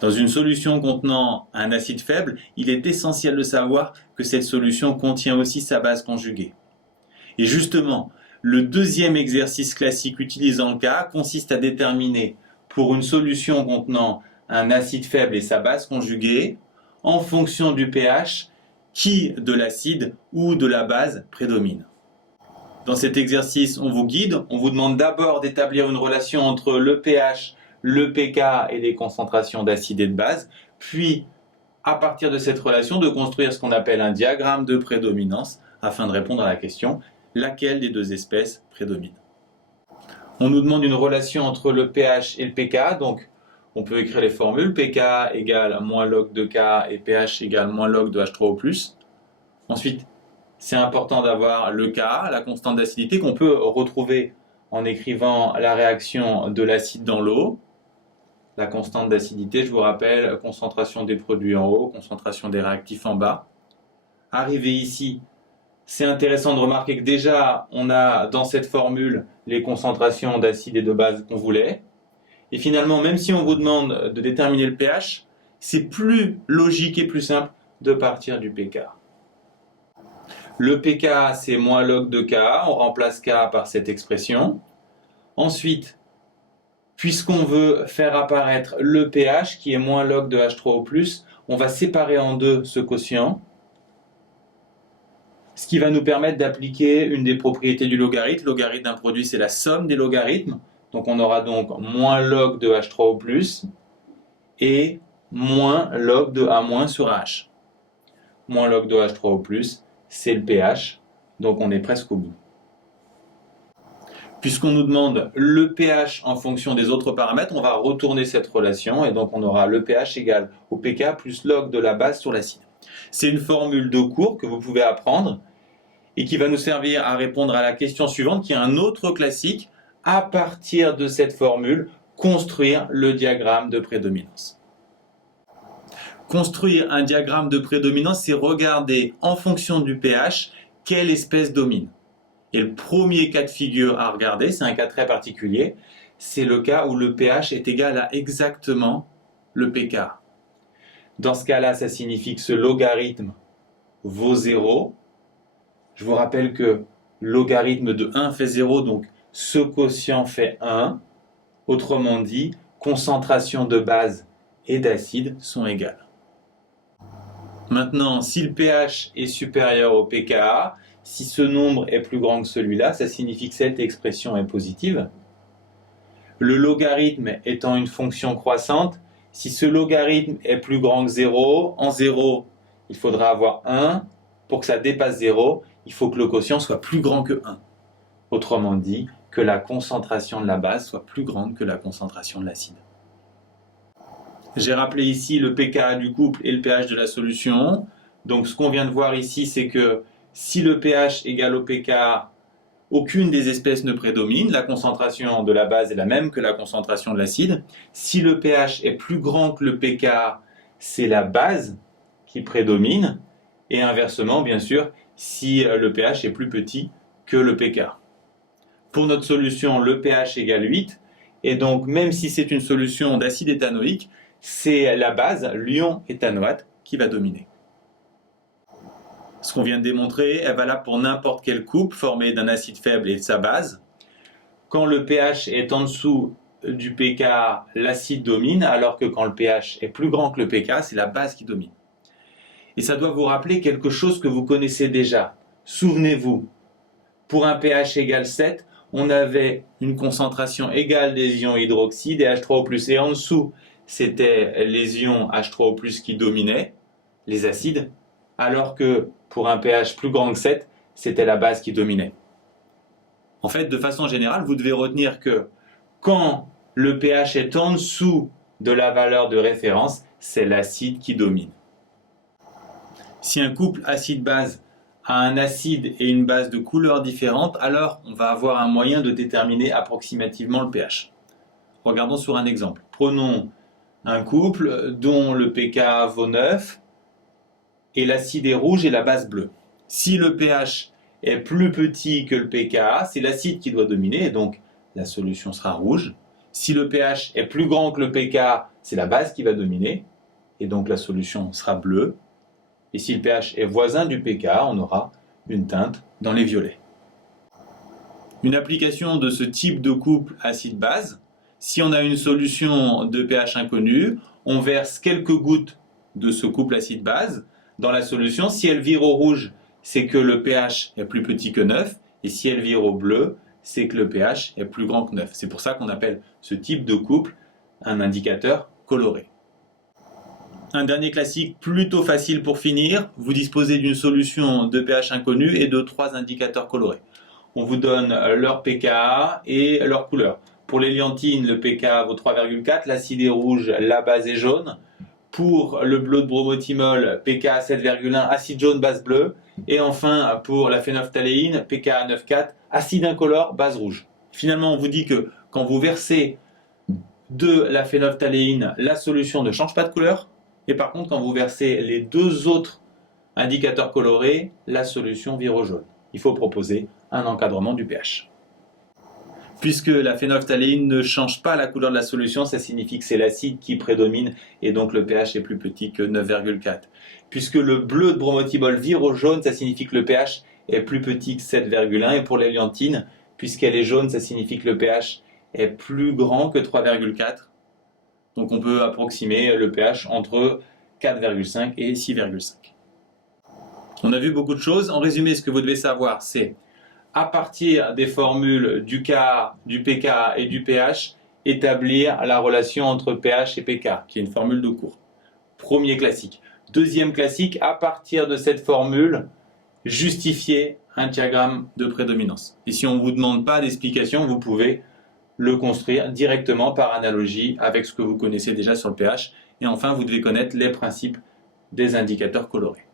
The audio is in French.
Dans une solution contenant un acide faible, il est essentiel de savoir que cette solution contient aussi sa base conjuguée. Et justement, le deuxième exercice classique utilisant le Ka consiste à déterminer pour une solution contenant un acide faible et sa base conjuguée, en fonction du pH, qui de l'acide ou de la base prédomine. Dans cet exercice, on vous guide, on vous demande d'abord d'établir une relation entre le pH, le pK et les concentrations d'acide et de base, puis à partir de cette relation de construire ce qu'on appelle un diagramme de prédominance afin de répondre à la question laquelle des deux espèces prédomine. On nous demande une relation entre le pH et le pK, donc on peut écrire les formules pK égale moins log de K et pH égale moins log de H3O+. Ensuite, c'est important d'avoir le K, la constante d'acidité, qu'on peut retrouver en écrivant la réaction de l'acide dans l'eau. La constante d'acidité, je vous rappelle, concentration des produits en haut, concentration des réactifs en bas. Arrivé ici, c'est intéressant de remarquer que déjà, on a dans cette formule les concentrations d'acide et de base qu'on voulait. Et finalement, même si on vous demande de déterminer le pH, c'est plus logique et plus simple de partir du pK. Le pK, c'est moins log de K, on remplace K par cette expression. Ensuite, puisqu'on veut faire apparaître le pH, qui est moins log de H3O+, on va séparer en deux ce quotient, ce qui va nous permettre d'appliquer une des propriétés du logarithme. Le logarithme d'un produit, c'est la somme des logarithmes. Donc on aura donc moins log de H3O+, et moins log de A- sur H. Moins log de H3O+, c'est le pH, donc on est presque au bout. Puisqu'on nous demande le pH en fonction des autres paramètres, on va retourner cette relation et donc on aura le pH égal au pK plus log de la base sur l'acide. C'est une formule de cours que vous pouvez apprendre et qui va nous servir à répondre à la question suivante, qui est un autre classique. À partir de cette formule, construire le diagramme de prédominance. Construire un diagramme de prédominance, c'est regarder en fonction du pH quelle espèce domine. Et le premier cas de figure à regarder, c'est un cas très particulier, c'est le cas où le pH est égal à exactement le pK. Dans ce cas-là, ça signifie que ce logarithme vaut 0. Je vous rappelle que logarithme de 1 fait 0, donc ce quotient fait 1. Autrement dit, concentration de base et d'acide sont égales. Maintenant, si le pH est supérieur au pKa, si ce nombre est plus grand que celui-là, ça signifie que cette expression est positive. Le logarithme étant une fonction croissante, si ce logarithme est plus grand que 0, en 0, il faudra avoir 1. Pour que ça dépasse 0, il faut que le quotient soit plus grand que 1. Autrement dit, que la concentration de la base soit plus grande que la concentration de l'acide. J'ai rappelé ici le pKa du couple et le pH de la solution. Donc ce qu'on vient de voir ici, c'est que si le pH égale au pKa, aucune des espèces ne prédomine. La concentration de la base est la même que la concentration de l'acide. Si le pH est plus grand que le pKa, c'est la base qui prédomine. Et inversement, bien sûr, si le pH est plus petit que le pK. Pour notre solution, le pH égale 8. Et donc, même si c'est une solution d'acide éthanoïque, c'est la base, l'ion éthanoate, qui va dominer. Ce qu'on vient de démontrer est valable pour n'importe quel couple formé d'un acide faible et de sa base. Quand le pH est en dessous du pK, l'acide domine, alors que quand le pH est plus grand que le pK, c'est la base qui domine. Et ça doit vous rappeler quelque chose que vous connaissez déjà. Souvenez-vous, pour un pH égale 7, on avait une concentration égale des ions hydroxyde et H3O+. Et en dessous, c'était les ions H3O+, qui dominaient, les acides, alors que pour un pH plus grand que 7, c'était la base qui dominait. En fait, de façon générale, vous devez retenir que quand le pH est en dessous de la valeur de référence, c'est l'acide qui domine. Si un couple acide-base a un acide et une base de couleur différente, alors on va avoir un moyen de déterminer approximativement le pH. Regardons sur un exemple. Prenons un couple dont le pK vaut 9 et l'acide est rouge et la base bleue. Si le pH est plus petit que le pKa, c'est l'acide qui doit dominer et donc la solution sera rouge. Si le pH est plus grand que le pK, c'est la base qui va dominer, et donc la solution sera bleue. Et si le pH est voisin du pK, on aura une teinte dans les violets. Une application de ce type de couple acide-base, si on a une solution de pH inconnu, on verse quelques gouttes de ce couple acide-base dans la solution. Si elle vire au rouge, c'est que le pH est plus petit que 9, et si elle vire au bleu, c'est que le pH est plus grand que 9. C'est pour ça qu'on appelle ce type de couple un indicateur coloré. Un dernier classique plutôt facile pour finir, vous disposez d'une solution de pH inconnu et de 3 indicateurs colorés. On vous donne leur pKa et leur couleur. Pour l'héliantine, le pKa vaut 3,4, l'acide est rouge, la base est jaune. Pour le bleu de bromothymol, pKa 7,1, acide jaune, base bleue. Et enfin, pour la phénophtaléine, pKa 9,4, acide incolore, base rouge. Finalement, on vous dit que quand vous versez de la phénophtaléine, la solution ne change pas de couleur. Et par contre, quand vous versez les deux autres indicateurs colorés, la solution vire au jaune. Il faut proposer un encadrement du pH. Puisque la phénophtaléine ne change pas la couleur de la solution, ça signifie que c'est l'acide qui prédomine et donc le pH est plus petit que 9,4. Puisque le bleu de bromothymol vire au jaune, ça signifie que le pH est plus petit que 7,1. Et pour l'héliantine, puisqu'elle est jaune, ça signifie que le pH est plus grand que 3,4. Donc on peut approximer le pH entre 4,5 et 6,5. On a vu beaucoup de choses. En résumé, ce que vous devez savoir, c'est à partir des formules du Ka, du pKa et du pH, établir la relation entre pH et pK, qui est une formule de cours. Premier classique. Deuxième classique, à partir de cette formule, justifier un diagramme de prédominance. Et si on ne vous demande pas d'explication, vous pouvez le construire directement par analogie avec ce que vous connaissez déjà sur le pH. Et enfin, vous devez connaître les principes des indicateurs colorés.